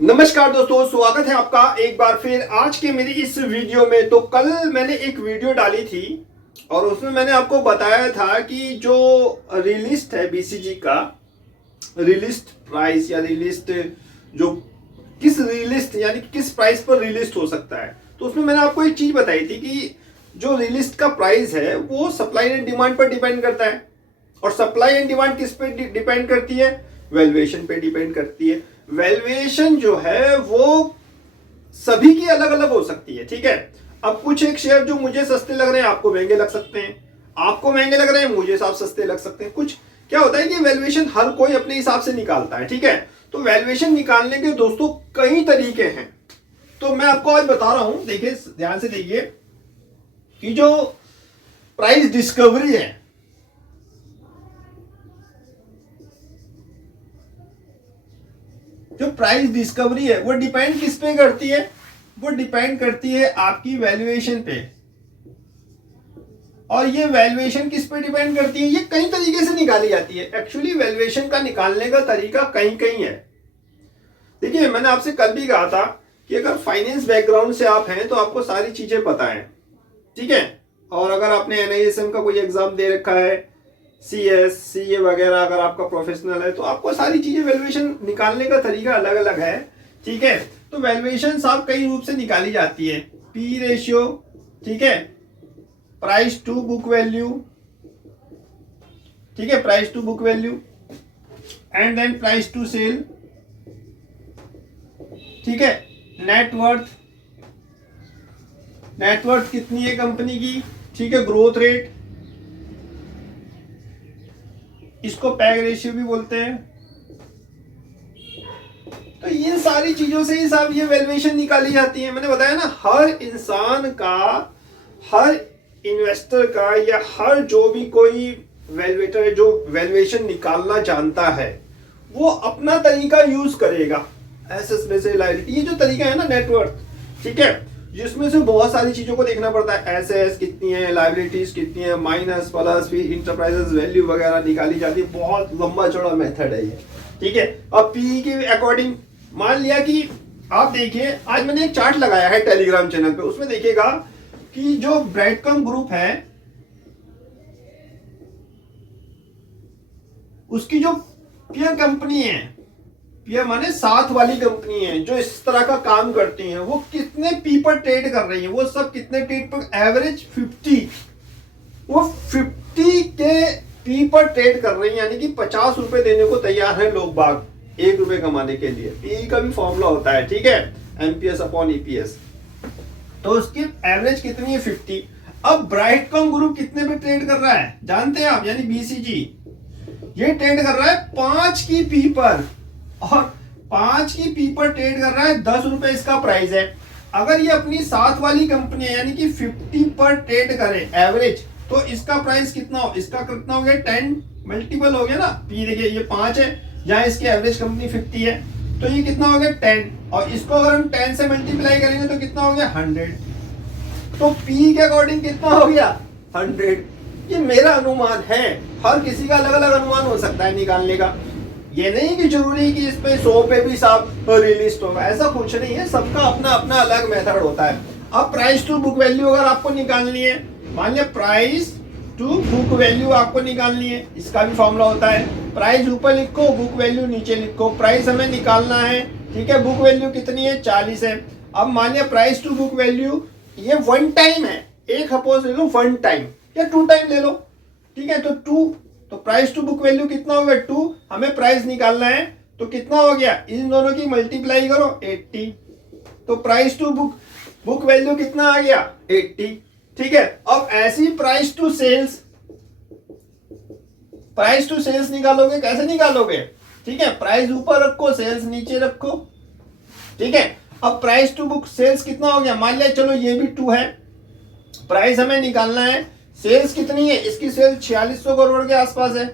नमस्कार दोस्तों, स्वागत है आपका एक बार फिर आज के मेरी इस वीडियो में। तो कल मैंने एक वीडियो डाली थी और उसमें मैंने आपको बताया था कि जो रिलिस्ट है बीसीजी का रिलिस्ट प्राइस या रिलिस्ट जो किस रिलिस्ट यानी किस प्राइस पर रिलिस्ट हो सकता है। तो उसमें मैंने आपको एक चीज बताई थी कि जो रिलिस्ट का प्राइस है वो सप्लाई एंड डिमांड पर डिपेंड करता है। और सप्लाई एंड डिमांड किस पे डिपेंड करती है? वैल्यूएशन पे डिपेंड करती है। वैल्यूएशन जो है वो सभी की अलग अलग हो सकती है, ठीक है। अब कुछ एक शेयर जो मुझे सस्ते लग रहे हैं आपको महंगे लग सकते हैं, आपको महंगे लग रहे हैं मुझे हिसाब सस्ते लग सकते हैं। कुछ क्या होता है कि वैल्यूएशन हर कोई अपने हिसाब से निकालता है, ठीक है। तो वैल्यूएशन निकालने के दोस्तों कई तरीके हैं। तो मैं आपको आज बता रहा हूं, देखिए ध्यान से देखिए कि जो प्राइस डिस्कवरी है, जो प्राइस डिस्कवरी है वो डिपेंड किस पे करती है? वो डिपेंड करती है आपकी वैल्यूएशन पे। और ये वैल्यूएशन किस पे डिपेंड करती है? ये कई तरीके से निकाली जाती है। एक्चुअली वैल्यूएशन का निकालने का तरीका कहीं कहीं है। देखिए मैंने आपसे कल भी कहा था कि अगर फाइनेंस बैकग्राउंड से आप हैं तो आपको सारी चीजें पता है, ठीक है। और अगर आपने एनआईएसएम का कोई एग्जाम दे रखा है, सीएस सीए वगैरह अगर आपका प्रोफेशनल है तो आपको सारी चीजें वैल्यूएशन निकालने का तरीका अलग अलग है, ठीक है। तो वैल्यूएशन साहब कई रूप से निकाली जाती है। पी रेशियो, ठीक है, प्राइस टू बुक वैल्यू, ठीक है, price to book value and then price to sell, ठीक है। नेटवर्थ, नेटवर्थ कितनी है कंपनी की, ठीक है। ग्रोथ रेट, इसको पैग रेशियो भी बोलते हैं। तो इन सारी चीजों से ही साहब ये वैल्यूएशन निकाली जाती है। मैंने बताया ना, हर इंसान का, हर इन्वेस्टर का या हर जो भी कोई वैल्यूएटर है जो वैल्यूएशन निकालना जानता है वो अपना तरीका यूज करेगा। एसेट बेस्ड लायबिलिटी, ये जो तरीका है ना नेटवर्थ, ठीक है, जिसमें से बहुत सारी चीजों को देखना पड़ता है। एसेट्स कितनी है, लायबिलिटीज कितनी है, माइनस प्लस फिर इंटरप्राइजेस वैल्यू वगैरह निकाली जाती है। बहुत लंबा चौड़ा मेथड है ये, ठीक है। अब पी के अकॉर्डिंग मान लिया कि आप देखिए, आज मैंने एक चार्ट लगाया है टेलीग्राम चैनल पे, उसमें देखिएगा कि जो ब्रैडकॉम ग्रुप है उसकी जो पीयर कंपनी है, पीयर माने साथ वाली कंपनी है जो इस तरह का काम करती हैं, वो कितने पी पर ट्रेड कर रही है, वो सब कितने ट्रेड पर? एवरेज 50, वो 50 के पी पर ट्रेड कर रही है, यानी कि 50 रुपए देने को तैयार है लोग बाग ₹1 कमाने के लिए। पी का भी फॉर्मूला होता है, ठीक है, एमपीएस अपॉन ईपीएस। तो उसकी एवरेज कितनी है? 50। अब ब्राइटकॉम ग्रुप कितने पे ट्रेड कर रहा है जानते हैं आप? यानी बीसीजी ये ट्रेड कर रहा है 5 की पी पर, और 5 की पी पर ट्रेड कर रहा है, ₹10 इसका प्राइस है। अगर ये अपनी साथ वाली कंपनी है यानी कि 50 पर ट्रेड करे एवरेज, तो इसका प्राइस कितना हो? इसका कितना हो गया? 10 मल्टीपल हो गया ना। पी देखिए ये 5 है, जहां इसकी एवरेज कंपनी 50 है, तो ये कितना हो गया? 10। और इसको अगर हम 10 से मल्टीप्लाई करेंगे तो कितना हो गया? 100। तो पी के अकॉर्डिंग कितना हो गया? 100। ये मेरा अनुमान है, हर किसी का अलग अलग अनुमान हो सकता है निकालने का। ये नहीं कि जरूरी कि इस पे 100 पे भी साहब रिलीज होगा, ऐसा कुछ नहीं है। सबका अपना अपना अलग मेथड होता है। अब प्राइस टू बुक वैल्यू अगर आपको निकालनी है, मान लिया प्राइस टू बुक वैल्यू आपको निकालनी है, इसका भी फॉर्मूला होता है। प्राइस ऊपर लिखो, बुक वैल्यू नीचे लिखो। प्राइस हमें निकालना है, ठीक है, बुक वैल्यू कितनी है? 40 है। अब मान लिया प्राइस टू बुक वैल्यू ये 1 टाइम है, एक सपोज ले लो 1 टाइम या 2 टाइम ले लो, ठीक है। तो 2, तो प्राइस टू बुक वैल्यू कितना होगा? 2। हमें प्राइस निकालना है तो कितना हो गया? इन दोनों की मल्टीप्लाई करो 80, तो प्राइस टू बुक वैल्यू कितना आ गया? 80, ठीक है। अब ऐसी price to sales, price to sales निकालोगे, कैसे निकालोगे? ठीक है, प्राइस ऊपर रखो, सेल्स नीचे रखो, ठीक है। अब प्राइस टू बुक सेल्स कितना हो गया? मान लिया चलो ये भी 2 है, प्राइस हमें निकालना है, सेल्स कितनी है? इसकी सेल्स 4600 करोड़ के आसपास है,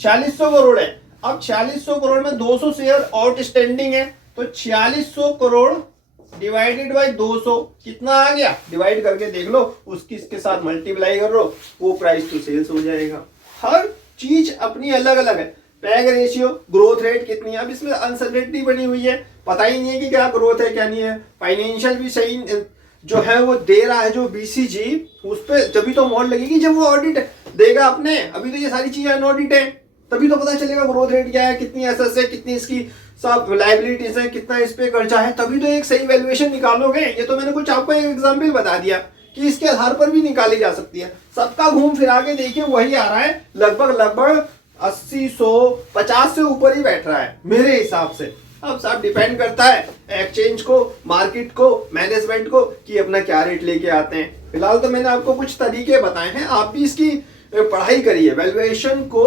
4600 करोड़ है। अब 4600 करोड़ में 200 शेयर आउटस्टैंडिंग है, तो 4600 करोड़ डिवाइडेड बाय 200 कितना आ गया? डिवाइड करके देख लो, उसकी इसके साथ मल्टीप्लाई कर लो, वो प्राइस टू सेल्स हो जाएगा। हर चीज अपनी अलग अलग है। पैग रेशियो, ग्रोथ रेट कितनी है। अब इसमें अनसर्टेनिटी बनी हुई है, पता ही नहीं है कि क्या ग्रोथ है क्या नहीं है। फाइनेंशियल भी सही जो है वो दे रहा है जो बीसीजी, उस पर जब तो मोहर लगेगी जब वो ऑडिट देगा अपने। अभी तो ये सारी चीजें अनऑडिट है, तभी तो पता चलेगा ग्रोथ रेट क्या है, कितनी एसेट्स है, कितनी इसकी सब लाइबिलिटीज है, कितना इस पे खर्चा है, तभी तो एक सही वैल्यूएशन निकालोगे। ये तो मैंने कुछ आपको एक एग्जांपल बता दिया कि इसके आधार पर भी निकाली जा सकती है। सबका घूम फिरा के देखिए वही आ रहा है, लगभग 80, 100, 50 से ऊपर ही बैठ रहा है मेरे हिसाब से। अब सब डिपेंड करता है एक्सचेंज को, मार्केट को, मैनेजमेंट को कि अपना क्या रेट लेके आते हैं। फिलहाल तो मैंने आपको कुछ तरीके बताए हैं, आप भी इसकी पढ़ाई करिए। वैल्यूएशन को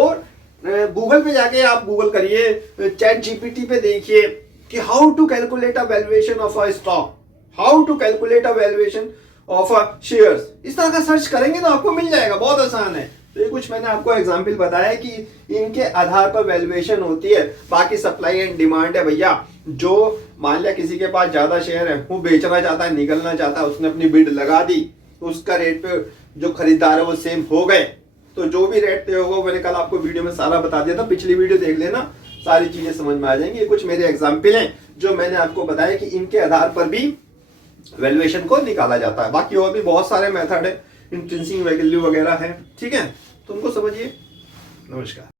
गूगल पे जाके आप गूगल करिए, चैट जीपीटी पे देखिए कि how to calculate a valuation of a stock, how to calculate a valuation of a shares. इस तरह का सर्च करेंगे तो आपको मिल जाएगा, बहुत आसान है। तो ये कुछ मैंने आपको एग्जांपल बताया कि इनके आधार पर वैल्यूएशन होती है। बाकी सप्लाई एंड डिमांड है भैया। जो मान लिया किसी के पास ज्यादा शेयर है, वो बेचना चाहता है, निकलना चाहता है, उसने अपनी बिड लगा दी, उसका रेट पे जो खरीदार है वो सेम हो गए, तो जो भी रेट तय होगा मैंने कल आपको वीडियो में सारा बता दिया था, पिछली वीडियो देख लेना, सारी चीजें समझ में आ जाएंगी। ये कुछ मेरे एग्जाम्पल हैं जो मैंने आपको बताया कि इनके आधार पर भी वैल्यूएशन को निकाला जाता है। बाकी और भी बहुत सारे मेथड है, इंट्रिंसिक वैल्यू वगैरह है, ठीक है, तो उनको समझिए। नमस्कार।